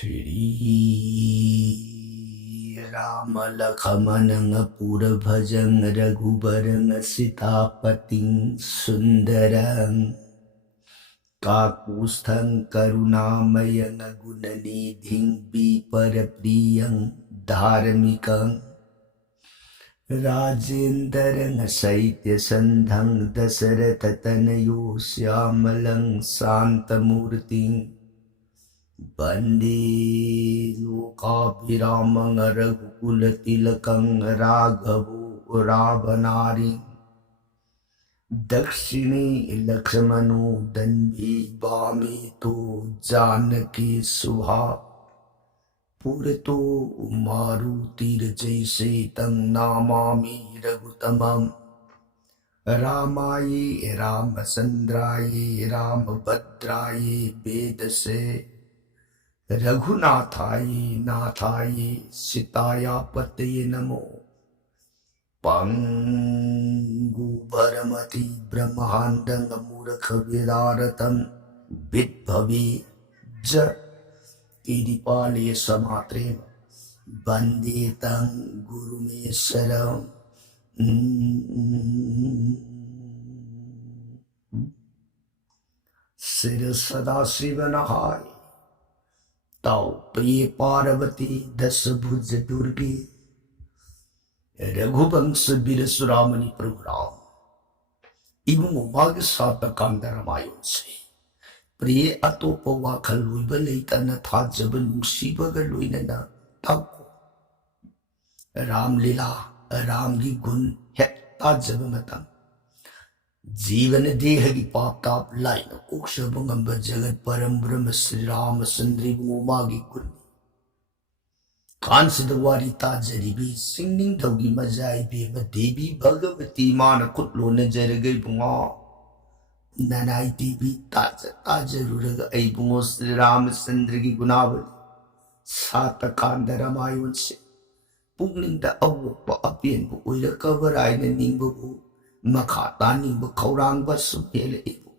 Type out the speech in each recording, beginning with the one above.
Shri Rama Lakshmana Pura Bhajan Raghubaran Sitapating Sundaram Kakusthang Karunamayang Gunanidhing Biparapriyang Dharmikang Rajendarang Saitya Sandhang Dasaratatanayo Syamalang Santamurting Bande Lokabhiramang Raghukulattilakang Raghavu Ravanari Dakshini Lakshmano Danvi Bhameto Janaki Subha Purato Marutir Jaise Tang Namami Raghutamam Ramaye Ramasandraye Ramabhadraye Vedase Raghunathaye Nathaye Sitaya Pataye Namo Pangu Bharamati Brahmandang Amuraka Vedaratam Vidbhavi Ja Idipale Samatre Bande Tang Gurume Saram Sira Sadasiva Nahai Tau Priya Parvati Dasabhuja Durgi Raghubangsa Birasuramani Prabhu Ram Ibang umaga sa Kandaramayon se Priya atopa wakal luiba leita na thajaban nungsiba galoy na tagko Ram Lila Ram ki gun het tajaba matang जीवन देह की पाप ताप लाई न कोक्ष भंगंबर जगत परम ब्रह्म श्री राम सुंदरी उमा की कुर्मी कान सिद्धवारी ताजरी भी सिंगिंग धोगी मजाई भी देवी भगवती मान कुटलो न जर गई बुआ ननाई देवी ताज रुरग आई बुआ श्री राम सुंदर की गुनावली सात कांद रामायण से पुगनिंग द अवप अपियन बु उइर कवराय न निंबु Makha tani bakaurang basupele ibu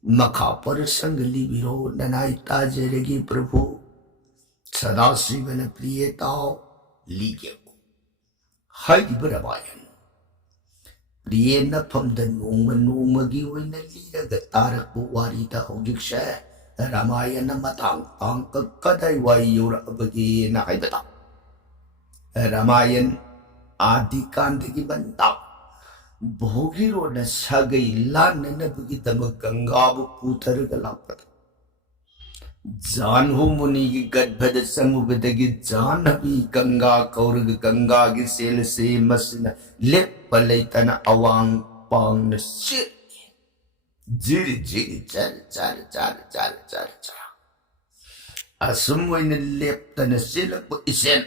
Makha parasang libiro nanay tajaregi prabhu Sadasivana priyetao ligyaku Hai Brahmayan Priye na pamdan nungma giway na liyaga tarak buwari ta hogiksha Ramayana matang ang kagkadayway yura abagi na kay bata Ramayan adikandagi bantak Bhogiro na sagay lan na bugitama Gangabu putar galapad. Janhu muni ki gadbhad sangubadagi janhabi Ganga kaurag Ganga ki sel se masina lep palaytana awang pang na shit. Jiri chal. Asumway na lep na sila po isen.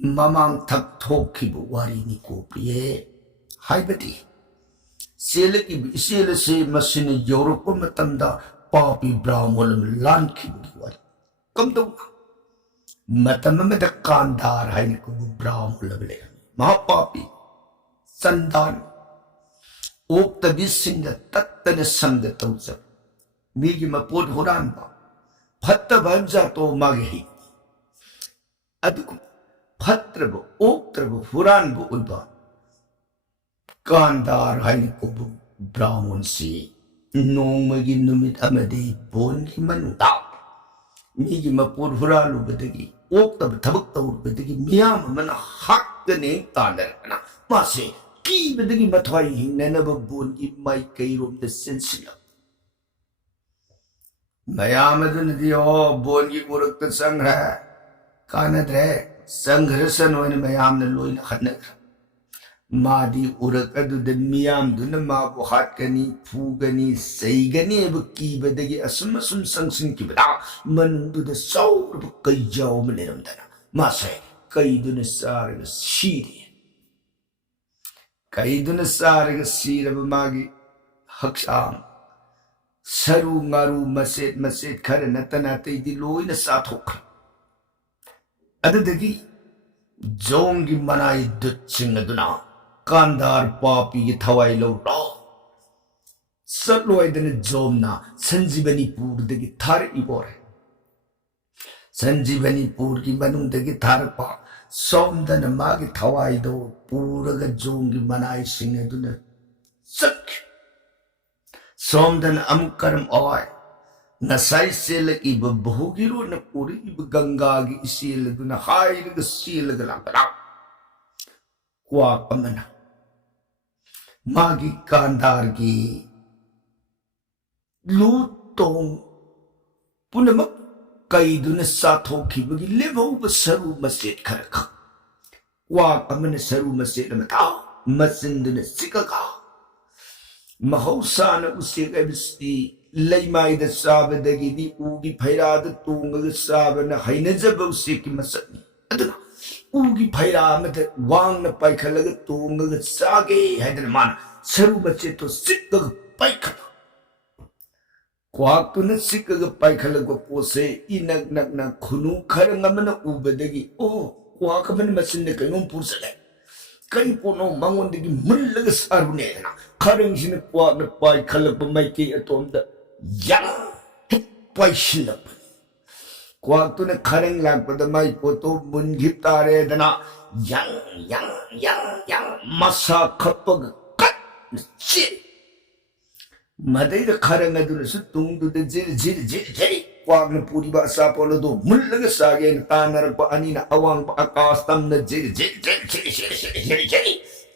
Mamang tagtoki buwari ni Kupriye. Haibati Selaki Selase Masina Europa Matanda Papi Brahmanam Lanki Buwari Come to Matamamata Kandar Hainiku Brahmanabale Mahapapi Sandan Okta Visinga Tatana Sanga Tausa Migi Mapod Horanba Patta Vamsa to Magahi Aduku Patrabo Oktrabo Huranbu Ulba Kandar Hainiku Brahman si Nong Magi Numit Amadi Bon Himanda Migi Mapur Huralu Bedagi Okta Tabakta Bedagi Miam Mana Hak the name Tander Masi Ki Bedagi Matwai Nanaba Bon Mai Kairum the Sensilla Mayamadan the O Bongi Urak the Sangra Kanadre Sangrasan when Mayam the Luin Hanek Madi urakadu the miam dunamabu hatkani, pugani, saigani, buki, badagi, asumasum sangsing kibada, mandu the soul of Kajaw Melinamdana, Masay, Kaidunasar Shiri Kaidunasar Sir of Magi Haksam Saru Maru Maset Karanatanate di Loina Satok Adadagi Jongi Manai Dutchingaduna. Kandar Papi Tawailo Raw Satloy than a Jomna, Sanjibani Pur the guitar ibore. 선지바니푸르기 만웅데기 다르파 솜다는 마기 타와이도 뿌르가 종기 마나이싱에두는 썩 솜다는 암가름 어와이 나사이 셀렉이브 보기로는 뿌리브 강가기 이실레두나 하이르가 실레가 랑가라 꽉빠마나 마기 깐다르기 루똥 पुनमक कईदुन साथो खिबगी लेवो सरू मसेट खरख वाक अमन सरू मसेट मता मसिंदुन सिकका महौसान उसे गबिस्ती लैमाइद साबदगी दी उगी फैराद तोंगग साबन हैनजब उसे की मसनी अदना उगी फैरा मत वांग न पाइखलग तोंगग सागे हैदन मान सरू मसेट तो सिकग पाइखल क्वाक्तुन सिकग पाइखलग पोसे इनक नक न खुनु खरंगमन उबदगी ओ क्वाकबन मसिन कइनोम पुरसले कई पोनो मंगोंदगी मुल्लग सारुने ना खरंगसिन क्वाक न पाइखलग माइके अतोमद yang पाइशिलप क्वाक्तुन खरंग लागपद माइ पोतो मुनगिप तारे दना yang मसा खपग कट चे मदैद खरंग अदुनसु तुंगदुद जिरि क्वागन पुरिबा सापोलदो मुल्लग सागेन तानरप अनिना अवांग आकाश तमन जिरि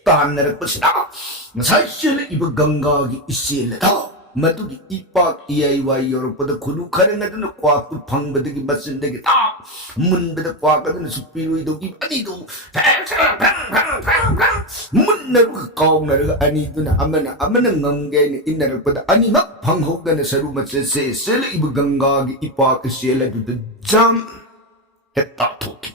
तानरप सिना नसाइशल इब गंगागी इसेलदा मदुगी इपाक इयाइवाई योरपद खुनु खरंग अदुन क्वाक्तु फंगबदगी मसिनदगी ता मुनबद क्वाक अदुन सुपिरुइदोगी अनिदो मुन्नरुग काउनरुग अनिदुन अमन ngमगेन इनरपद अनिमक फंगहोगन सरू मचसे सेल इब गंगागी इपाक सेलदुद जम हेता थोकी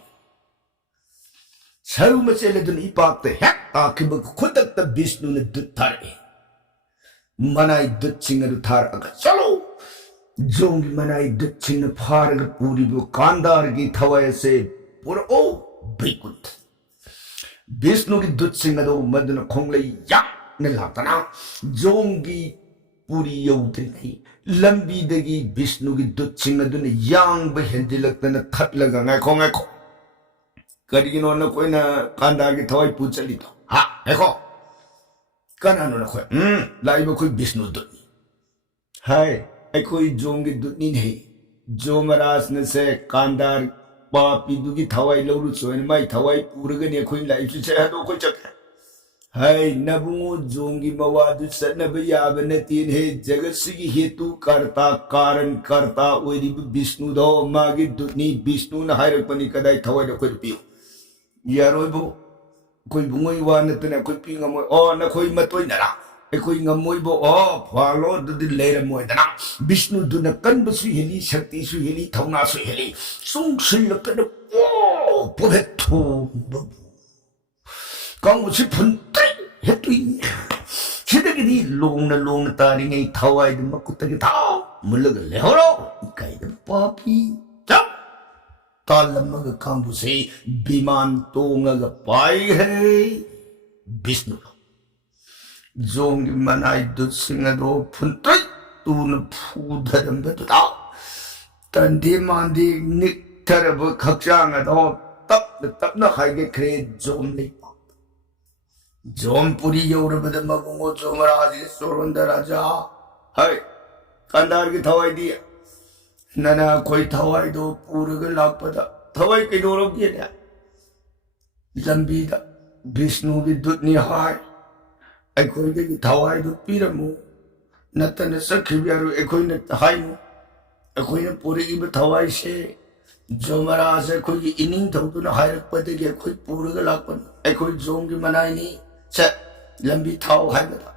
सरू मचेलदुन इपाकते हेक ताकिब खुदक विष्णुने दुत्थारे मनाई दुच्छिंगरु थारगा चलो जोंगी मनाई दुच्छिंग फारग पूरीबु कांदारगी थवयसे पुर ओ बैकुंठ विष्णु की दुच्छिंग दो मदन खोंगले याक ने लातना जोंगी पूरी यौद्री नहीं लंबी दगी विष्णु की दुच्छिंग दुने यांग बहेंदी लगतन थट लगा ngaiखो करिगिनो न कोई न कांदारगी थवय पूचली तो हा देखो कनानो न खोय लाइब कोई विष्णु दुनी हाय कोई जोंगी दुनी नहीं जोमराज न से कांदार पापी दुगी थवाई लौरु सोन माई थवाई पूरगने कोई लाइफ से हदो कोई चक हाय नबुंगो जोंगी मवादु सनब याब नतीन है जगत सिगी हेतु करता कारण करता ओरिब विष्णु दो मागी दुनी विष्णु न हायरपनी कदाई थवाई कोई पियो यारोइबो कोई बुंगोई वानतने कोई पिंगमोय ओ न कोई मतोय नरा कोई ngमोइबो ओ फालो दुदि लेरमोयदना विष्णु दुन कनबसु हेली शक्तिसु हेली थौनासु हेली सुंगसिलकन ओ पोबेथो कांगुसि फुनत्रै हेतुइ सिदगिदि लोंना तारिङै थवाइद मकुतगि था मुलग लेहरो काइद पापी चा तालमग कांगुसि विमान तोंगग पाई है विष्णु जोंगी मनाई दुसिंगदो फुनत्रै तून फूधरमबदुदा तंदे मांदे निक्थरब खचांगदो तपना हाइगे खरे जोम लेपा जोमपुरी यौरबद मगुंगो जोमराज सोरंद राजा हाय कंदार की थवाई दिया नना कोई थवाई दो पूरग लापदा थवाई के दोरो किया लंबीदा विष्णु की दुतनी हाय अखोई थवाई पीरमु नतन सखिब्यारु अखोई हाइनु अखोई पूरी थवाई से जोमराज अखोई इनिंग थौदुना हायरकपदगी अखोई पूरग लापन अखोई जोंगी मनाइनी से लंबी थाव हाइबदा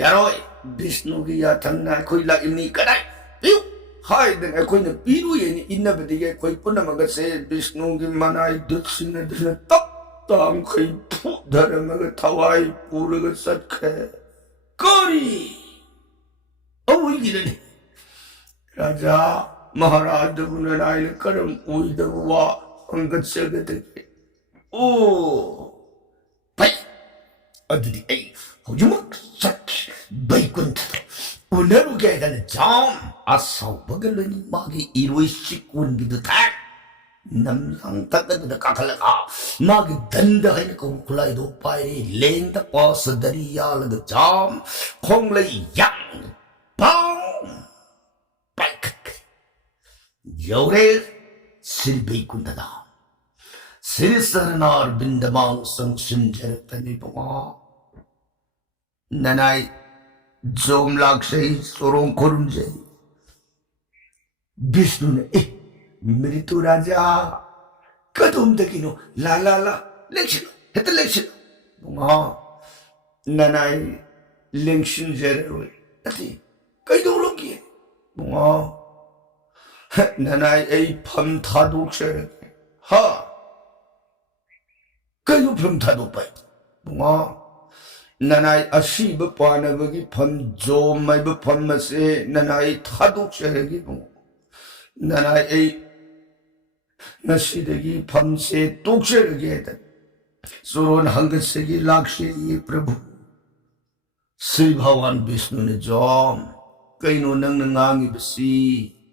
यारोय विष्णु की याथंगना अखोई लाइनी कदाई पिउ हाइदन अखोई न पीरु येनी इन्नबदिगे अखोई पुनमग से विष्णु की मनाई दुसिन दुन तप ताम खई धर्मग थवाई पूरग सत्खे करी ओइगिरने राजा महाराज गुणनायन करम ओइदवा अंगत सगते ओ भाई अदुदी ए होजुमक सच बैकुंठ उनरुगे दन जाम आसाव बगलनी मागी इरोई सिकुन बिदु था namlang taga na kakalaka magdanda kayo na kung kulay do pay leng ta pa sa dariya laga jam kong lay yang pang paikak yore silbay kundada sirisaranar bindamang sang sinjaratani bunga nanay jom lakshay surong kurumjay Vishnu ne मृत्यु राजा कदम देखिनो ला ला ला लेक्शन हेत लेक्शन बुंगा ननाई लेक्शन जेरो अति कई दो लोग ये बुंगा ननाई ए फम था दुख से हा कई दो फम था दुख पे बुंगा ननाई अशी बपाना बगी फम जो मैं बफम से ननाई था दुख से रहेगी बुंगा ननाई ए नसीदगी फम से तोक्षे लगे तक सुरोन हंगत से की लाक्षे ये प्रभु श्री भगवान विष्णु ने जोम कई नो नंग नंगांगी बसी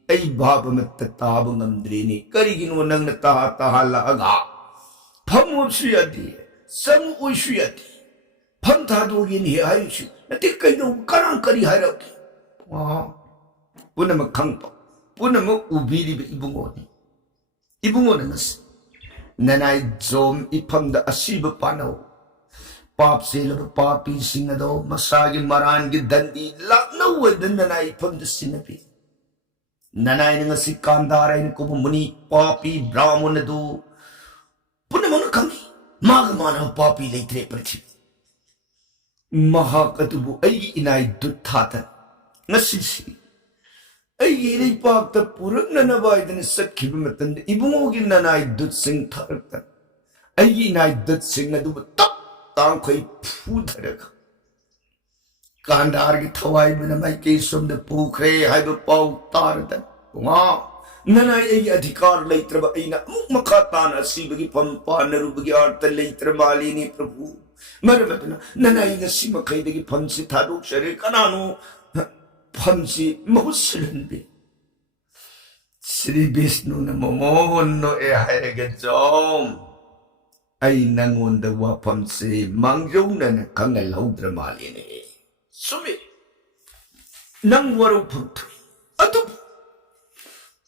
ऐ भाव में तताब नंद्रीनी करी की नो नंग तहा तहा लागा फम उछुयादी सम उछुयादी फम था दो ये नहीं आई छु नती कई नो करां करी हाय रखी वाह पुनः म खंग पुनः म उबीरी बे इबुंगोनी Ibungon nas nanay jom ipamda asiba panaw pap sila papi singado masagi maran gidandi laknaw wadan nanay ipamda sinabi nanay nga si kandaray ko muni papi brahmo na do punamang kami magamana papi laytre prachi mahakatubu ay inay duthatan nasisi ay yiri pakta purak na nabaydan sa kibimatand ibungogin na naay dut sing taraktan ay inay dut sing na dumatak tang ko'y pudarag kandar ki thaway mo na may kisom na pukre hay ba paw taratan nga nanay ay adhikar laytra ba ay na makatana si bagi pampanaru bagi arta laytra mali ni prabhu marabat na nanay nga si makay dagi pamsi tadok shari kanano फमसी महुसलन भी श्री विष्णु ने Mohan no ए हाय के जोम आई नंगोन the वा फमसी मंगजौ न Kangal हौद्र माली ने सुमी नंग वरो foot अतु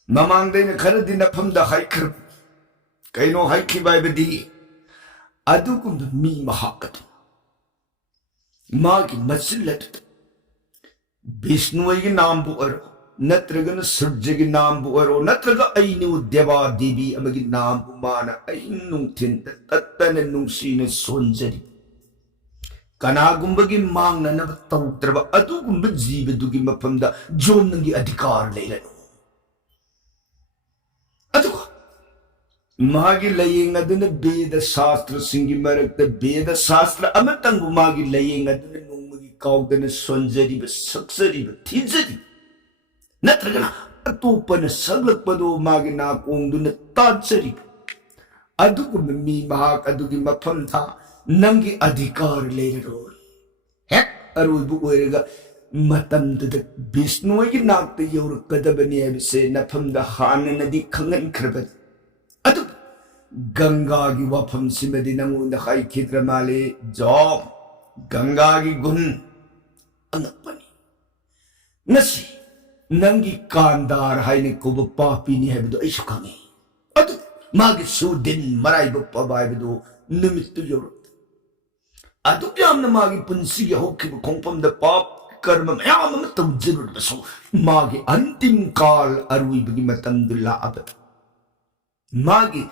ममांग दे ने खर दिन फम द हाय खर कइनो हाय खि बाय बदी अदु कुम मी महाकत मागी मसलत विष्णु की नाम बुअरो नत्रगन सूर्य की नाम बुअरो नत्रगा अइनु देवा देवी अमगी नाम बुमाना अहिं नुंथिन तत्तन नुंसीन सोंजरी कनागुंबगी मांगना नब तौत्रब अदुगुंब जीव दुगी मफमदा जोनंगी अधिकार लेलनु अदुगा मागी लयेंग अदुन वेद शास्त्र सिंगी मरक्त वेद शास्त्र अमतंगु मागी लयेंग अदुन काउदन सोंजरीब सक्सरीब थीजरी नत्रगना अतोपन सगलकपदो मागे नाकोंदुन ताजरीब अदुगुम मी महाक अदुगी मफम था नंगी अधिकार लेरो हेक अरुबु ओइरगा मतम दद विष्णु की नाकते यौरकदबनी हबसे नफम द हान नदी खंगन खरबत अदु गंगा की वफम सिमदी नंगुंद हाई खिद्रमाले जॉब गंगा की गुण अनपनी नसी नंगी कांदार हाइने कोब पापीनी हैबदो ऐसु खांगे अदु मागे सुदिन मराइब पबाइबदो निमित्तु योरत अदु यामना मागे पुंसी होखिब खोंपम द पाप कर्म मयाम म तौजिरुद बसो मागे अंतिम काल अरुइबगी मतम दुल्ला अब मागे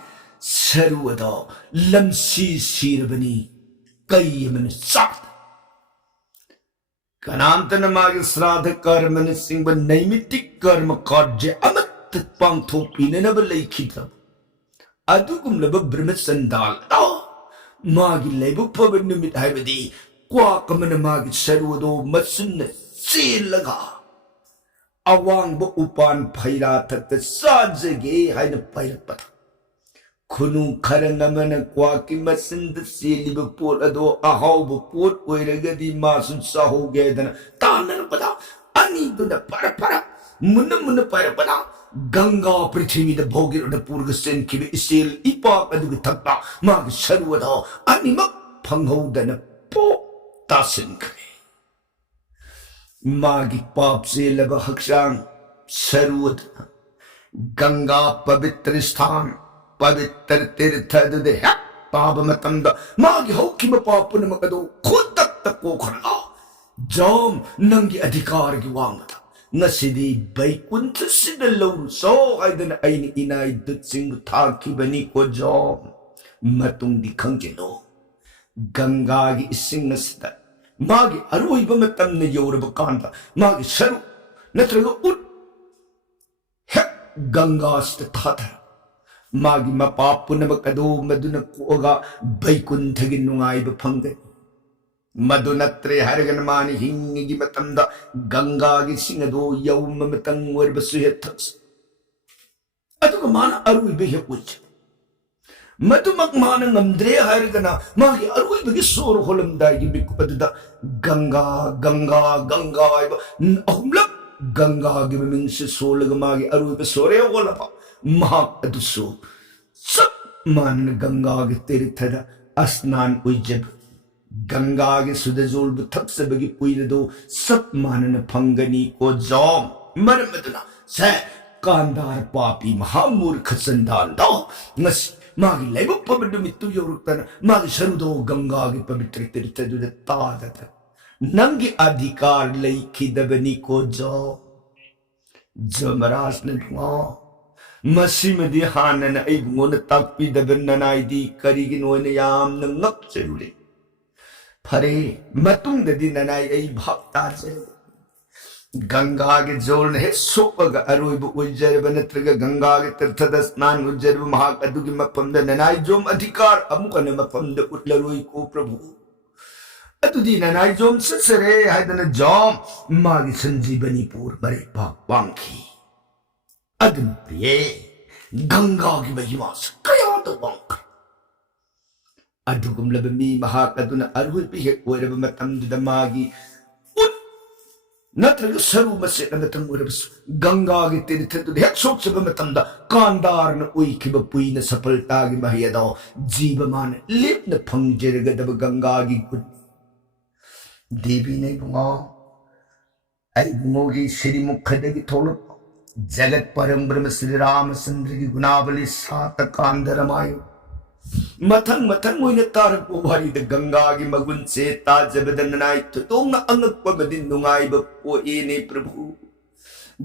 सरुवदो लमसी सीरबनी कई मन साथ कनांतन मागे श्राद्ध कर्म ने सिंह नैमित्तिक कर्म कार्य अमत पांगथोपीने नब लैखिता अदुगुमलब ब्रह्म संदाल मागे लेबु पवन निमित हाइबदी क्वाकमन मागे सर्वदो मसुन सेलगा अवांग उपान फैरा तक साजगे हाइन पैरपत खुनु खरंगमन क्वाकी मसिंद सेलिब पोट अदो अहाउब पोट ओइरगदी मासु साहोगेदन तानर पदा अनी दुन पर मुन मुन पर पदा गंगा पृथ्वी भोगिर पूर्ग सेंखिब इसेल इपाक अदुग थक्ता मागी सरुवद अनिमक फंगौदन पो तासिनखरे मागी पाप सेलब हक्सांग सरुवद गंगा पवित्र स्थान पवित्र तीर्थ अदुदे ताब मतंद मागी हौकिब पाप पुनमकदो खुदक कोखरगा जम नंगी अधिकार की वांगता नसिदी बैकुंठ सिद लौरु सो आइदन आइन इनाई दुत्सिंग थाकी बनी को जम मतुंग दी खंगजिनो गंगा की इसिंग नसिदा मागी अरुइब मतम ने योरब कांदा मागी सरु नत्रगा उट हे गंगा स्ट थाथर मागी मपा पुनमकदो मदुन कोगा बैकुंठ की नुंगाइब फंगदे मधुनत्रे हरगन मानी हिंगी मतंदा गंगा की सिंगदो यौम मतंग वर बसुहे थक्स अतुग मान अरुई बे हेकुच मधुमक मान ngамद्रे हरगना मागी अरुई बे सोर होलम दाई बिकुपददा गंगा गंगा गंगा अहुमलक गंगा की मिंग से सोलग मागी अरुई बे सोरे होलपा महा अदुसो सब मान गंगा के तीर्थदा स्नान उइजब गंगा के सुदजोल थक्सबगी पुइदो सब मानन फंगनी को जॉम मरमदना से कांदार पापी महामूर्ख संदान दो नस मागी लेबो पबदु मितु योरुतन मागी सरुदो गंगा के पवित्र तीर्थ दुद तादत नंगी अधिकार लेखिदबनी को जो जमराज ने दुआ मसीमदी हानन ऐबुंगोन ताकपिदबन ननाइदी करिगिनोन याम नंगक चरुले फरे मतुंग ददी ननाई ऐ भक्ता से गंगा के जोल ने सोपग अरोइब उज्जरब नत्रग गंगा के तीर्थ स्नान उज्जरब महाकदु की मफम द ननाई जोम अधिकार अमुकन मफम द उटलरोई को प्रभु अतुदी ननाई जोम ससरे हायदन जोम मागी संजीवनी पूर बरे पाक वांखी अदन प्रिय गंगा की महिमा से कया तो वांख अदुगुमलब मी महाकदुन अरुई पिहे ओरब मतम मागी उत नत्रग सरू मसे नतम ओरब गंगा की तीर्थ तु हेक सोचब मतम द कांदार न उइखिब पुइन सफलता की महियदो जीवमान लिप्न फंगजरगदब गंगा की गुण देवी ने बुआ आई बुओगी श्री मुखदगी थोलो जगत परम ब्रह्म श्री रामचंद्र की गुणावली सात कांदरमायो मथंग मथंग मोइने तारक भारी द गंगा की मगुन से ताजबदन नाई तोंग अंगक पबदिन नुंगाई बो एने प्रभु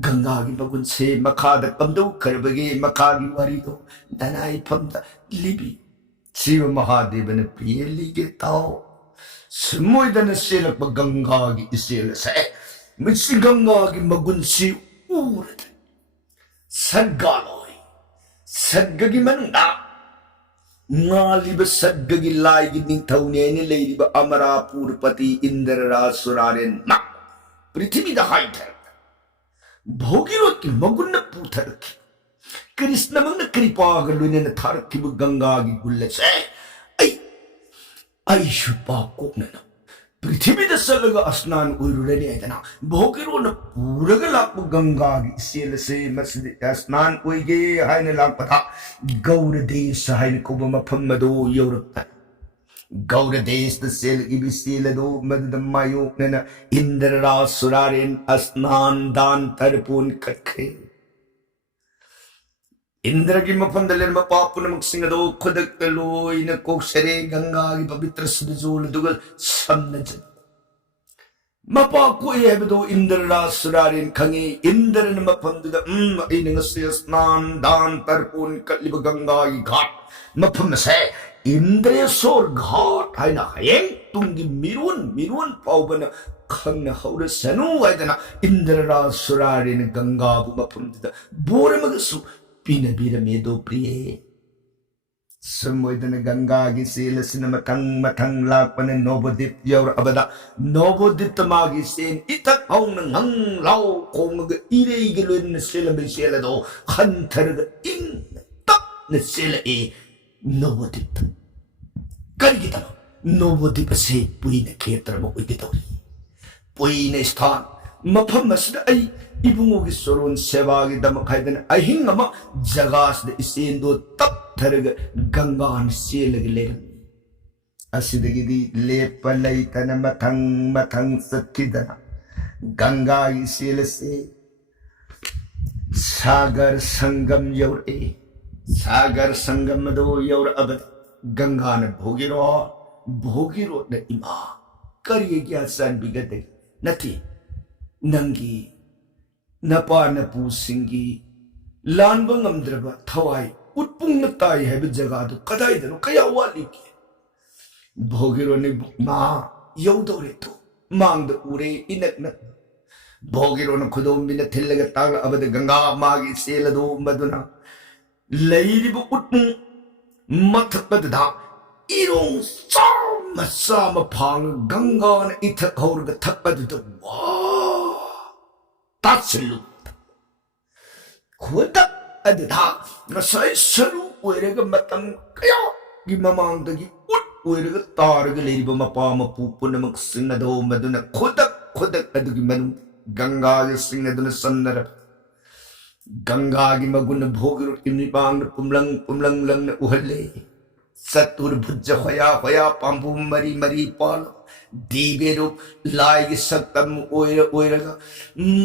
गंगा की मगुन से मखाद कमदो करबगे मखा की वारी दो दनाई फमदा लिबी शिव महादेव ने प्रिय लीगे ताओ समोइदन सेलक गंगा की इसेल से मिसी गंगा की मगुन से उरद सग्गालोय सग्ग की मनंगा नालिब सग्गगी लाइगी निंथौने ने लेरिब अमरापुरपति इंद्ररासुरारेन मा पृथ्वी द हाइथर भोगिरोत की मगुन्न पूथर की कृष्ण मंग कृपाग लुने न थार की गंगा की गुल्ले से आई शुपा को न पृथ्वी द सलग स्नान उरुरने इतना भोगिरो न पूरग लाप गंगा की सेल से मस्जिद स्नान उइगे हाइन लाप पता गौर देश हाइन को मफम मदो योरत गौर देश द सेल की भी सेल दो मदद मायो न इंद्ररासुरारेन स्नान दान तरपुन कखे इंद्र की मफम दलेर मपापुन मक्सिंग दो खुदक लोई न कोक्षरे गंगा की पवित्र सुदजोल दुगल समनज मपा कोई है बदो इंद्ररासुरारेन खंगे इंद्र न मफम दुग इन स्नान दान तरपुन कलिब गंगा की घाट मफम से इंद्रेश्वर घाट है ना है तुंगी मिरुन पावबन खंग हौर सनु है इंद्ररासुरारेन गंगा मफम दुग बोरमगसु पीन बीर में दो प्रिय समोइदन गंगा की सेल सिन मथंग मथंग लापन नोबोदीप यौर अबदा नोबोदीप मागी सेन इतक औन नंग लाओ कोंग इरे गिलोन सेल बे सेल दो खंथर इन तक न सेल ए नोबोदीप करिगिता नोबोदीप से पुइन क्षेत्र में उइगितो पुइन स्थान mafam masda ai ibungo gi soron seva gi dam khaidana ahing ama jagas de isendo tap tharaga ganga an selag le asidagi di lepa lai tana mathang satkidana ganga gi selase sagar sangam yaure sagar sangam do yaur abad ganga na bhogiro na ima kariye kya san bigate nati nangi napa napu singi lanba ngamdraba thawai utpung na tai hebe jaga do kadai dano kaya wali ki bhogiro ne ma yaudore to mang da ure inak na bhogiro na khudom bina thillaga tagla abad ganga magi sela do maduna lairi bu utpung mathapad da irong sama phang ganga na ithak haurga thapad do wa tatsalu khudak adha ngasai saru oiraga matam kaya gi mamang dagi ut oiraga targa leiriba mapa mapu punamak sinado maduna khudak adugi manu ganga gi singaduna sannara ganga gi maguna bhogiru imni bang pumlang lang na uhalle satur bhujja hoya pambu mari pal diberu lai saktam oiraga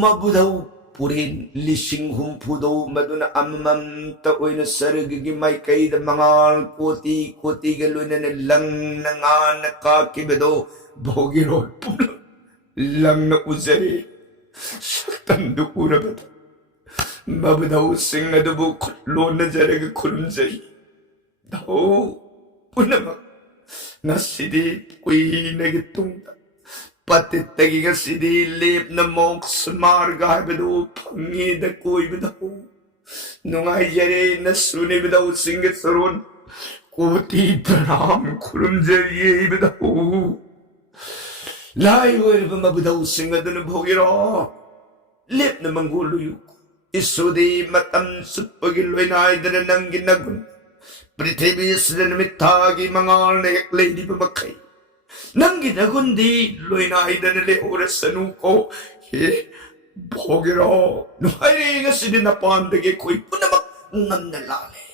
mabudau purin lising humpudo maduna amam ta oina sargi mai kai da mangal koti galuna lang nangan ka kibedo bhogiro lang na uzari saktam du urabat mabudau singadu bu lo na jaraga kurumjari dau punama nasidi kuinagi tungda patitagi nga sidi lip na mok smarga haibado pangi da koi badaw nungay yare na suni badaw singit saron koti pranam kurum jariye badaw lai oir ba mabadaw singado na bhogiro lip na mangguluyo isudi matam supagilway na idana nang ginagun Prithvi Srinamittagi mangal na yaklay pa makay. Nang ginagundi, loy na idanali oras sa nuko. Bhogiro, nuhari nga sininapandag ko'y punamak ngam nalali.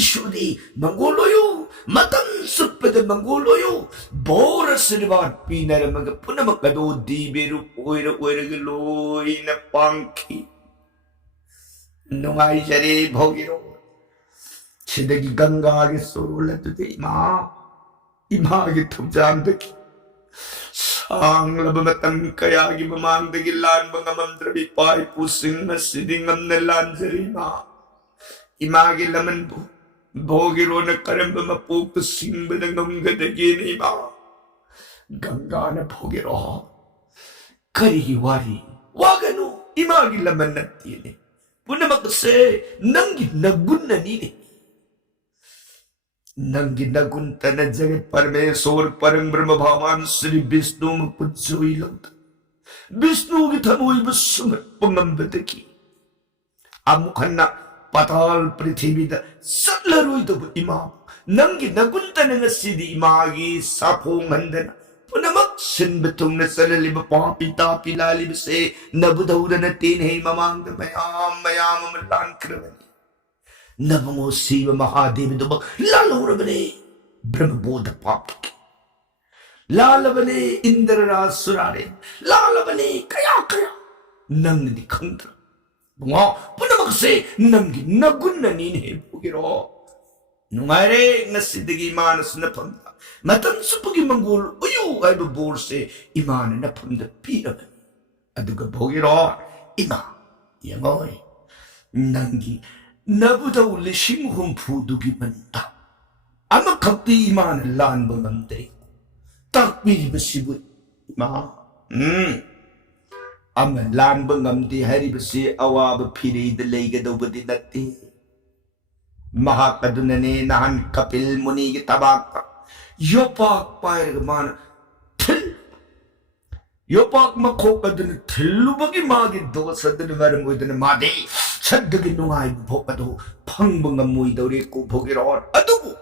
Isudi, manguloyo, matansot pa da manguloyo. Bora siniwad pinara mga punamak kado di biru oira giloy na pangki. Nungay sari bhogiro. Sidagi gangagi sola today imagi tubjandagi sang labamatang kayagi mamandagi lan mga mamdrabi pai pusing na sidingam na lanjari imagi laman po bhogiro na karamba mapupusing ba ng ngamgadagi na ganga na bhogiro karihiwari wagano imagi laman natin puna makase nangi nagun na nini Nang ginagunta na jagat Parmeswar parang Brahma Bhavan Sri Vishnu magpudsoy lang. Vishnu gitamoy basungat pangambadaki. Amukhan na patal prithvi da satlaroy da imam. Nang ginagunta na nga sidi imagi sapong handana. Punamak sinbatong na salaliba papita pilali base nabudaw na natin hey mamang da mayam malan kravani. Nabango Siva Mahadevi do lalavane Brahma Bodha Papaki lalavane Indra Surare lalavane kaya nang di kandra bunga punamakse nangi nagunna nini bugiro nungare ngasidigi manas na pamda matan supagi manggul uyu ay baborse imana na pamda pira aduga bugiro ima yangoy nangi nabudaw lising humpudugi manta. Ama kakti iman lan bamantay. Takpili basibut. Ama lan bangamti hari basi awaba piri dalayga daw ba dinati. Mahakadunani nahan kapil muni gitabaka. Yopak payar gamana. Yopak makokadun tilubagi magi dosa dun mo dun madi. Sadagin nungay bukado pang mga muy daw rin ko bukiraan. Adugo!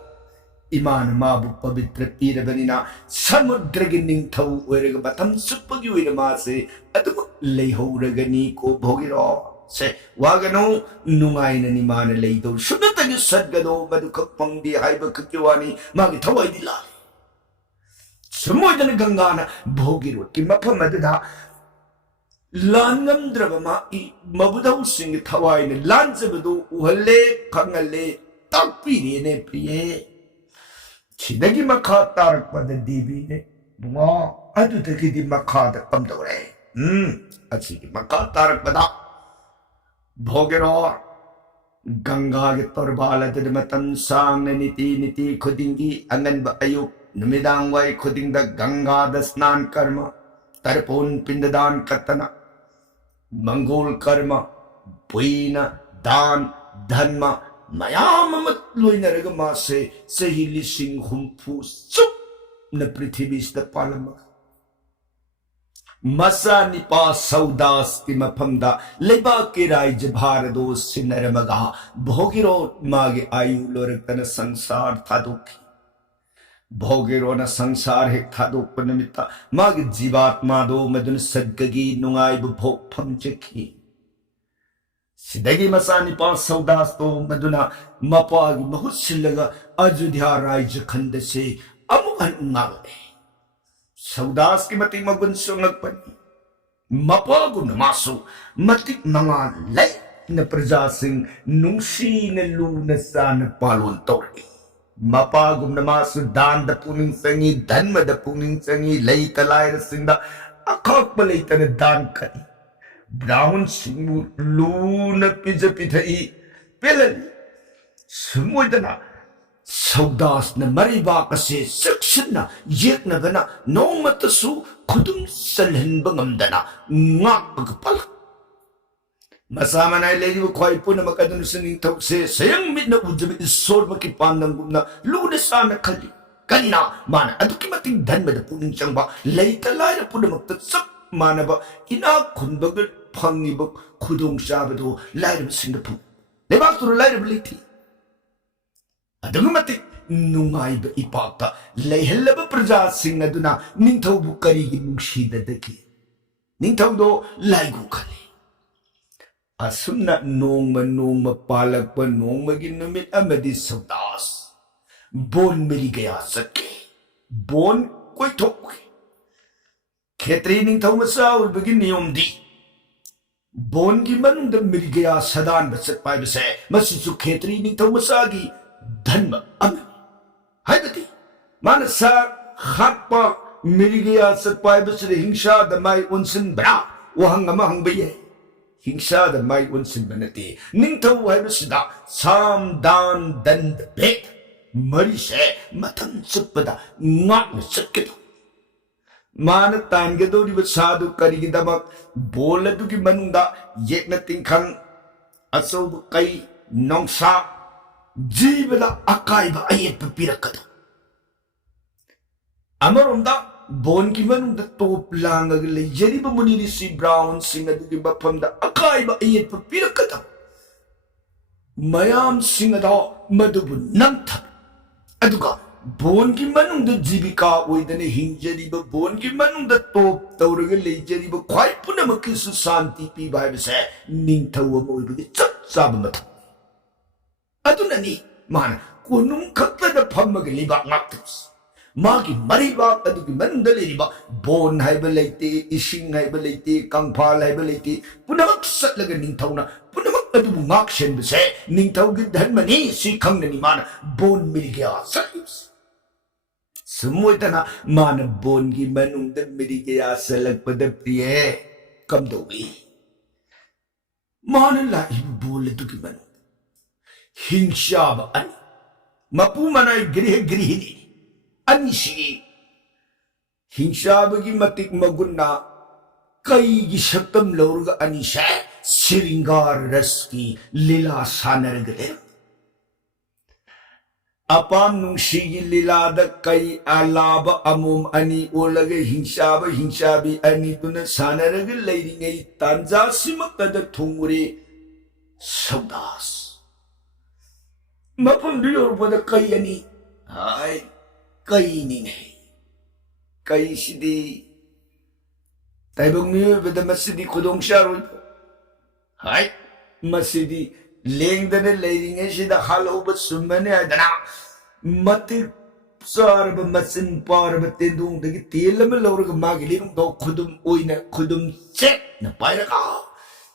इमान माबु पवित्र पीरबनिना समुद्रगी निंगथौ ओइरग मतम सुपगी ओइर मासे अदुम लेहौरगनी को भोगिरो से वागनो नुंगाइन नि मान लेदो सुनतगी सदगदो मदु खपंगदी HYBE खक्यवानी मागी थवाई दिला समुद्र गंगाना भोगिरो कि मफम अदुदा लानगमद्रबमा इ मबुदौ सिंग थवाइन लानजबदो उहल्ले खंगले ताकपीरेने प्रिये सिदगी मखा तारकपद दीबीने बुआ अदुदगी मखाद कमदौरे असिगी मखा तारकपदा भोगेरो गंगा के तोरबाल अदुद मतम सांग नीति नीति खुदिंगी अंगनब अयुक नुमिदांग वाई खुदिंग द गंगा द स्नान कर्म तरपोन पिंडदान कतना मंगोल कर्म पुईना दान धर्म मयाम मत लोइनरग मासे सही लिसिंग हुंफु सुप न पृथ्वी द पालम मसा निपा सौदास की मफमदा लेबा के राज्य भारदो सिनरमगा भोगिरो मागे आयु लोरतन संसार थादोखी भोगिरो न संसार हे थादोक निमित्ता मागे जीवात्मा दो मदुन सद्गगी नुंगाइब भोग फमचखी सिदगी मसा निपा सौदास तो मदुना मपागी बहुत सिलगा अयोध्या राज्य खंड से अमुहन नागले सौदास की मति मगुन सुंगपनी मपागु नमासु मति मंगा ले न प्रजा सिंह नुंसी न लू न सान पालोन तोड़े मपागु नमासु दान द पुनिंग संगी धर्म द पुनिंग संगी लई तलाय सिंह द अखक बलई तने दान करी ब्राह्मण सिंह लून पिज पिथई पेलनी सुमोदना सौदास न मरीबा कसे सक्सना येकनगना नोमतसु खुदुम सलहनब ngамदना ngakpag pal masama na leji khoi puna makadun sining thokse sayang mit na ujabi isor maki pandang gumna luna sana khali kanina mana aduki mating dhanma da puning changba leita lai na puna makta sak manaba ina khunbagal phangiba khudong sabado lai na singapur lebak turu lai na beliti अदुमति नुंगाइब इपाता लेहलब प्रजा सिंह अदुना निंथौबु करिगी नुंसीददगी निंथौदो लाइगु खले असुन्ना नोंग पालक नोंगी नुमित अमदि Saudas bone मिली गया सके bone कोई थोके खेत्री निंथौ मसा उबगी नियम दी bone की मनुंग मिली गया सदान बसत पाइबसे मसिसु खेत्री निंथौ मसागी धर्म अमी मानसा खापा मिल गया सत्पाई बसरे हिंसा दमाई उनसिन बरा वहंग बये हिंसा दमाई उनसिन बनते निंथौ है बसदा साम दान दंड भेद मरी से मथन चुपदा नाक सकतो मान तानगदोरी बसादु करिगी दमक बोलदुगी मनुंदा येकना तिंखंग असोब कई नोंसा जीवदा अकाइबा अयेप पिरकदो अमरोंदा बोन की मनुंदा टोप लांगग ले जरिब मुनि ऋषि ब्राह्मण सिंह अदुगी बफमदा अकाइबा अयेप पिरकदो मयाम सिंह दा मदुबु नंथ अदुगा बोन की मनुंदा जीविका ओइदने हिंजरिब बोन की मनुंदा टोप तौरग ले जरिब ख्वाइ पुनमकिसु शांति पीबा हाइबसे निंथौ अमोइबगी चप चाब मथ अदुननी मान कोनुं खक्तद फम्मग लिबा माक्तस मागी मरीबा अदुगी मनद लेरिबा बोन हाइब लेते इसिंग हाइब लेते कंफाल हाइब लेते पुनमक सतलग निंथौना पुनमक अदुबु माक्शन बसे निंथौगी धर्मनी सि खंगनी मान बोन मिल गया सलिस सुमोइतना मान बोन की मनुंद मिल गया सलग पद प्रिय कम दोगी मान लाई बोल दुगी मनु हिंसाब अनि मपू मनाई गृह गृहिणी अनिशी हिंसाब की मतिक मगुन्ना कई की शक्तम लौरग अनिशा श्रृंगार रस की लीला सानरगले अपाम नुंशी लीलाद कई अलाब अमुम अनि ओलगे हिंसाब हिंसाबी अनि तुन सानरग लैरिंगै तांजा सिमकद थुंगुरे सौदास मफम दियोर पद कई अनि हाय कई नहीं कई सिदी ताइबंग मियोबदा मसिदी खुदोंग शारोय हाय मसिदी लेंगदने लेरिंगे सिदा हालोब सुमने आदना मति सारब मसिन पारब तेंदुंग दगी तेलम लौरग मागी लिंग दो खुदुम ओइना खुदुम चेक न पायरका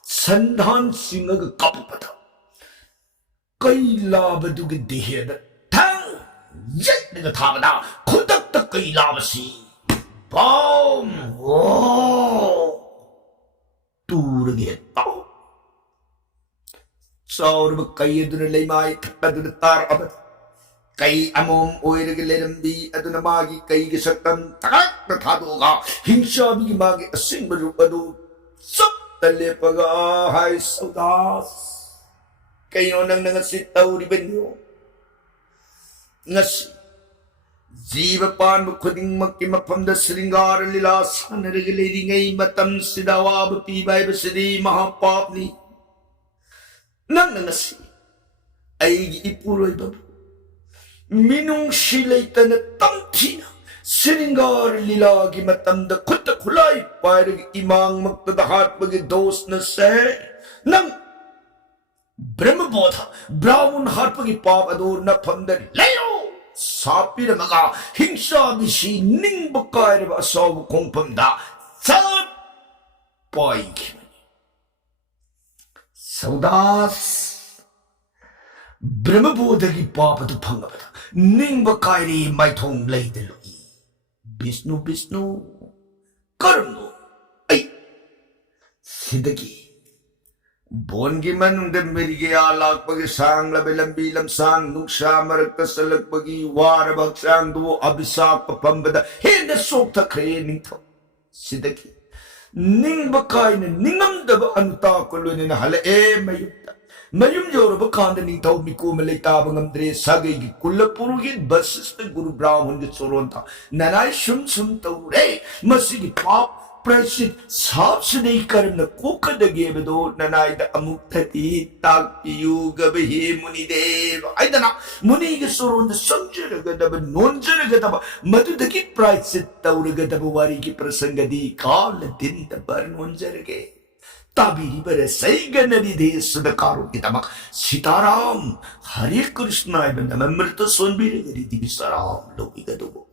संधान सिंगग कपपदा कई लाबदुगे देहेद 탕 예가 타마다 खुदक कई लाबसी बम ओ तूरगेता सौरब कई अदुन लेमाई अदुन तार अब कई अमोम ओइरगे लेरम्बी अदुन मागी कई गे सकम तक थादोगा हिंसा भी मागी असिंग रूप अदु सब तलेपगा हाय सौदास कई नंग नंग सित तौरिबन्यो ngasi jiva pan khuding makki mafamda sringar lila sanarige leiringai matam sidawab pibai basidi mahapapni nang ngasi aigi ipuroi babu minung shilaitana tamthina sringar lila gi matamda khutta khulai pairige imang maktada hatpagi dos na se nang ब्रह्मबोध ब्राह्मण हार्पगी पाप अदोर न फंदर लेयो सापिर मगा हिंसा BC निंग बकायर असोब खोंपमदा सब पाइखि सौदास ब्रह्मबोधगी पाप अदु फंगबदा निंग बकायरी माइथोंग लेदलुई विष्णु विष्णु कर्मो ऐ सिदगी बोनगी मनुंग मेरीगे आलाकपगी सांग लबे लंबी लमसांग नुक्सा मरक सलकपगी वार बक्सांग दो अभिशाप पंबदा हेन सोक थखरे निंथो सिदकी निंग बकाइन निंगम दब अनुता कोलोने न हले ए मयुम जोरब कांद निंथो मिको मलेता बंगमद्रे सागेगी कुलपुरुगी बसिष्ठ गुरु ब्राह्मण गे सोरोंता ननाय शुम शुम तौरे मसिगी पाप प्रायश्चित साफ सदै कर्म कोकदगे बदो ननायद अमुक्तति ताकपियु गबहि मुनिदेव आइदना मुनिगे सोरोंद संजरगदब नोंजरगदब मधुदगी प्रायश्चित तौरगदब वारिगी प्रसंगदी काल दिन बर नोंजरगे ताबिरी बर सैगनरी दे सदकारो कितमक सीताराम हरे कृष्ण आइबन अमृत सोनबीरे गरी दिविसराम लोकी गदो